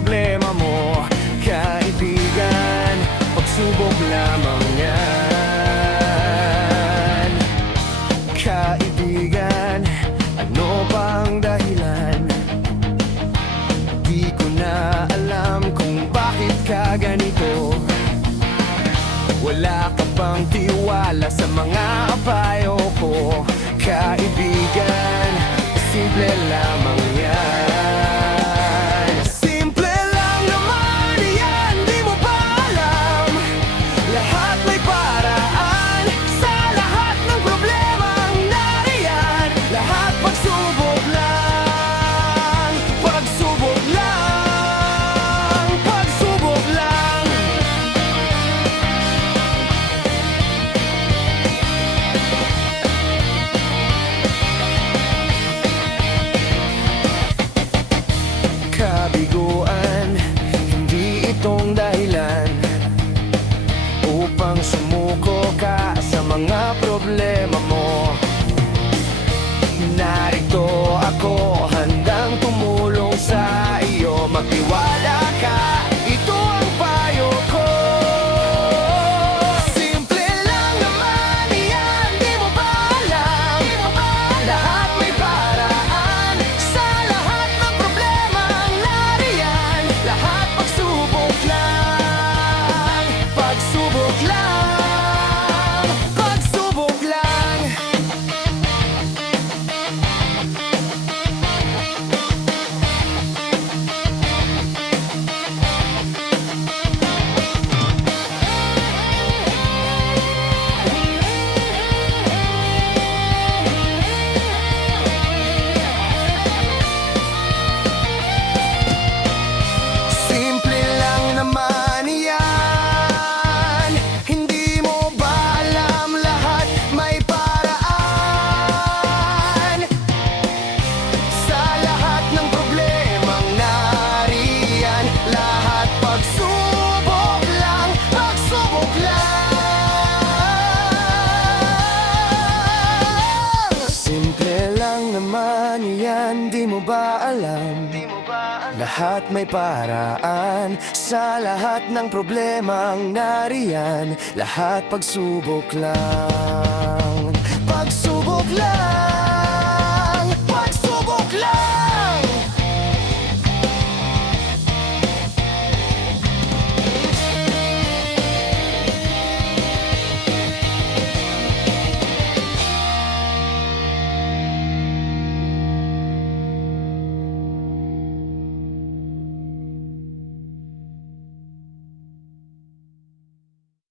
problema mo, kaibigan, pagsubok lamang yan. Kaibigan, ano bang dahilan? Di ko na alam kung bakit ka ganito. Wala ka bang tiwala sa mga payo ko? Kaibigan, simple lamang yan. Simple lang naman yan, di mo ba alam? Lahat may paraan, sa lahat ng problemang nariyan. Lahat pagsubok lang, pagsubok lang, pagsubok lang. Kabiguan, hindi itong dahilan upang sumuko ka sa mga problema mo. Narito ako, handang tumulong sa iyo. Magtiwala ka, ito ang payo ko. Simple lang naman yan, di mo ba alam? Lahat may paraan, sa lahat ng problemang nariyan. Lahat pagsubok lang, pagsubok lang, pagsubok lang. Simple lang naman yan, hindi mo ba alam? Lahat may paraan, sa lahat ng problemang nariyan. Lahat pagsubok lang, pagsubok lang. Simple lang naman yan, di mo ba alam? Lahat may paraan, sa lahat ng problemang nariyan. Lahat pagsubok lang.